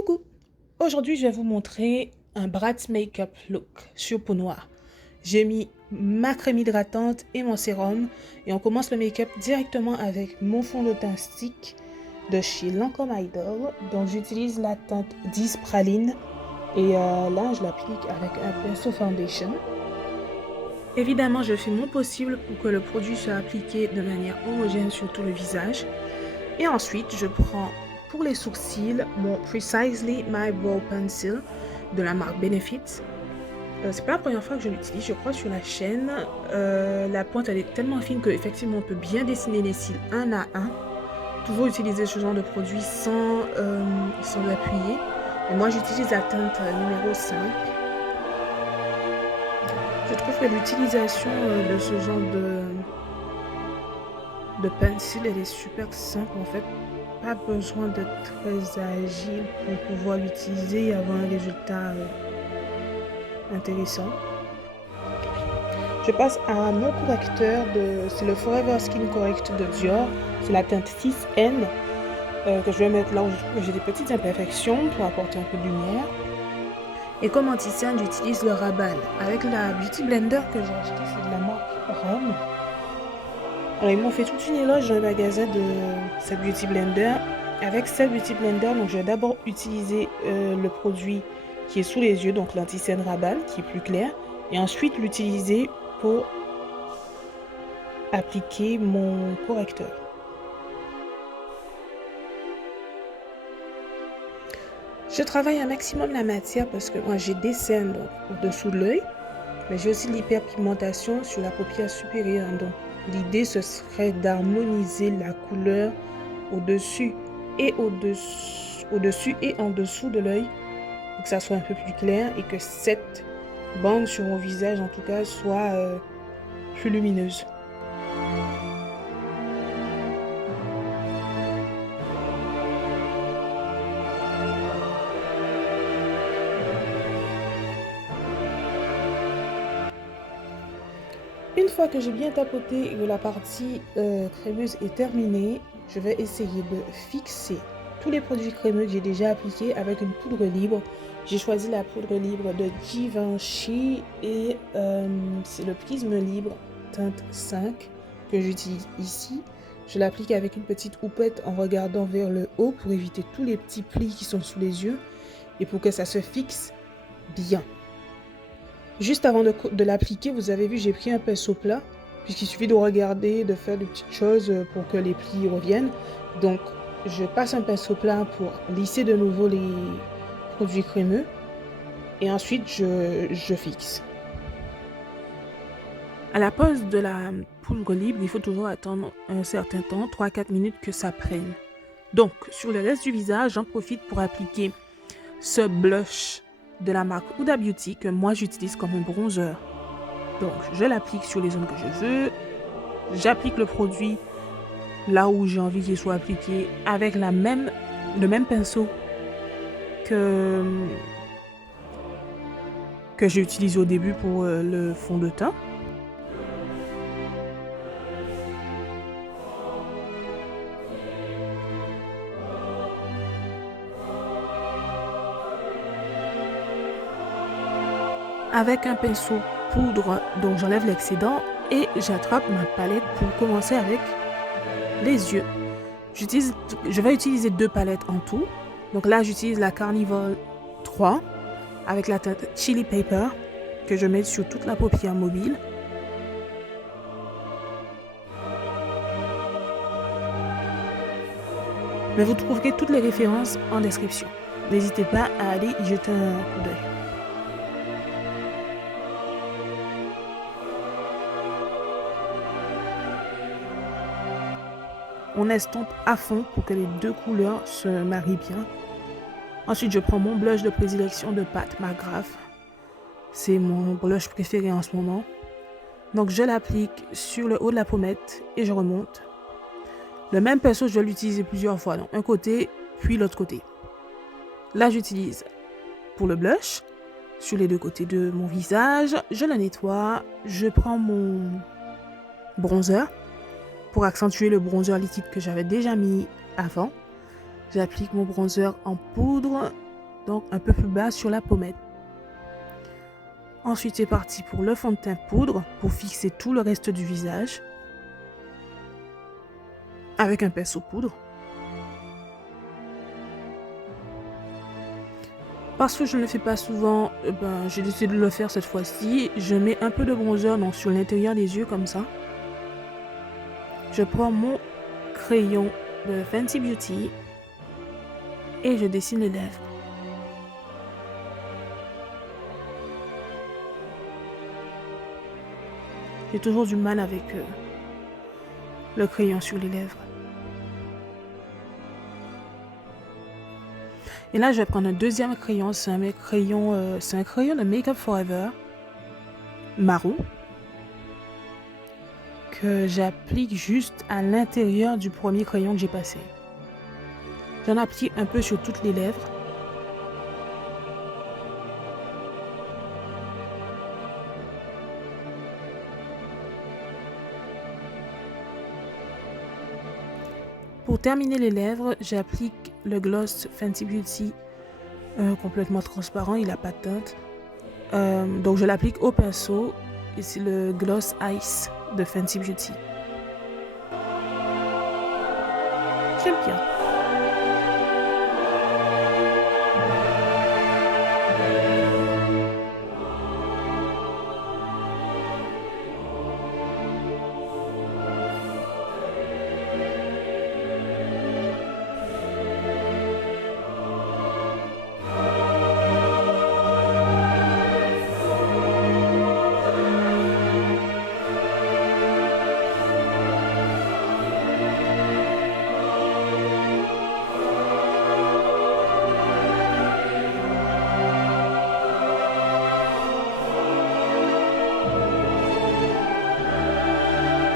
Coucou! Aujourd'hui, je vais vous montrer un Bratz Makeup Look sur peau noire. J'ai mis ma crème hydratante et mon sérum et on commence le make-up directement avec mon fond de teint stick de chez Lancôme Idol. Donc j'utilise la teinte 10 Praline et là je l'applique avec un pinceau foundation. Évidemment, je fais mon possible pour que le produit soit appliqué de manière homogène sur tout le visage. Et ensuite, je prends pour les sourcils mon Precisely My Brow Pencil de la marque Benefit. C'est pas la première fois que je l'utilise, je crois, sur la chaîne. La pointe, elle est tellement fine qu'effectivement, on peut bien dessiner les cils un à un. Toujours utiliser ce genre de produit sans appuyer. Et moi, j'utilise la teinte numéro 5. Je trouve que l'utilisation de ce genre de pencil, elle est super simple en fait. Pas besoin d'être très agile pour pouvoir l'utiliser et avoir un résultat intéressant. Je passe à mon correcteur, c'est le Forever Skin Correct de Dior. C'est la teinte 6N que je vais mettre là où je trouve que j'ai des petites imperfections pour apporter un peu de lumière. Et comme anti-cerne, j'utilise le Rabal avec la Beauty Blender que j'ai acheté, c'est de la marque Rome. Alors, ils m'ont fait toute une éloge dans le magasin de cette Beauty Blender. Avec cette Beauty Blender, donc je vais d'abord utiliser le produit qui est sous les yeux, donc l'anti-cerne Rabal qui est plus clair, et ensuite l'utiliser pour appliquer mon correcteur. Je travaille un maximum la matière parce que moi j'ai des cernes au-dessous de l'œil, mais j'ai aussi de l'hyperpigmentation sur la paupière supérieure. Donc l'idée ce serait d'harmoniser la couleur au-dessus et en dessous de l'œil pour que ça soit un peu plus clair et que cette bande sur mon visage en tout cas soit plus lumineuse. Une fois que j'ai bien tapoté et que la partie crémeuse est terminée, je vais essayer de fixer tous les produits crémeux que j'ai déjà appliqués avec une poudre libre. J'ai choisi la poudre libre de Givenchy et c'est le Prisme Libre teinte 5 que j'utilise ici. Je l'applique avec une petite houppette en regardant vers le haut pour éviter tous les petits plis qui sont sous les yeux et pour que ça se fixe bien. Juste avant de l'appliquer, vous avez vu, j'ai pris un pinceau plat, puisqu'il suffit de regarder, de faire des petites choses pour que les plis reviennent. Donc, je passe un pinceau plat pour lisser de nouveau les produits crémeux. Et ensuite, je fixe. À la pose de la poudre libre, il faut toujours attendre un certain temps, 3-4 minutes que ça prenne. Donc, sur le reste du visage, j'en profite pour appliquer ce blush de la marque Huda Beauty que moi j'utilise comme un bronzer. Donc je l'applique sur les zones que je veux. J'applique le produit là où j'ai envie qu'il soit appliqué avec le même pinceau que j'ai utilisé au début pour le fond de teint. Avec un pinceau poudre, donc j'enlève l'excédent et j'attrape ma palette pour commencer avec les yeux. Je vais utiliser 2 palettes en tout. Donc là, j'utilise la Carnival 3 avec la teinte Chili Pepper que je mets sur toute la paupière mobile. Mais vous trouverez toutes les références en description. N'hésitez pas à aller y jeter un coup d'œil. On estompe à fond pour que les deux couleurs se marient bien. Ensuite, je prends mon blush de prédilection de Pat McGrath. C'est mon blush préféré en ce moment. Donc, je l'applique sur le haut de la pommette et je remonte. Le même pinceau, je vais l'utiliser plusieurs fois. Donc, un côté, puis l'autre côté. Là, j'utilise pour le blush sur les deux côtés de mon visage. Je le nettoie. Je prends mon bronzer pour accentuer le bronzer liquide que j'avais déjà mis avant. J'applique mon bronzer en poudre donc un peu plus bas sur la pommette. Ensuite, c'est parti pour le fond de teint poudre pour fixer tout le reste du visage avec un pinceau poudre. Parce que je ne le fais pas souvent, j'ai décidé de le faire cette fois-ci. Je mets un peu de bronzer donc sur l'intérieur des yeux comme ça. Je prends mon crayon de Fenty Beauty et je dessine les lèvres. J'ai toujours du mal avec le crayon sur les lèvres. Et là, je vais prendre un deuxième crayon. C'est un crayon de Make Up For Ever marron que j'applique juste à l'intérieur du premier crayon que j'ai passé. J'en applique un peu sur toutes les lèvres. Pour terminer les lèvres, j'applique le gloss Fenty Beauty complètement transparent, il n'a pas de teinte. Donc je l'applique au pinceau et c'est le gloss Ice de Fenty Beauty. J'aime bien.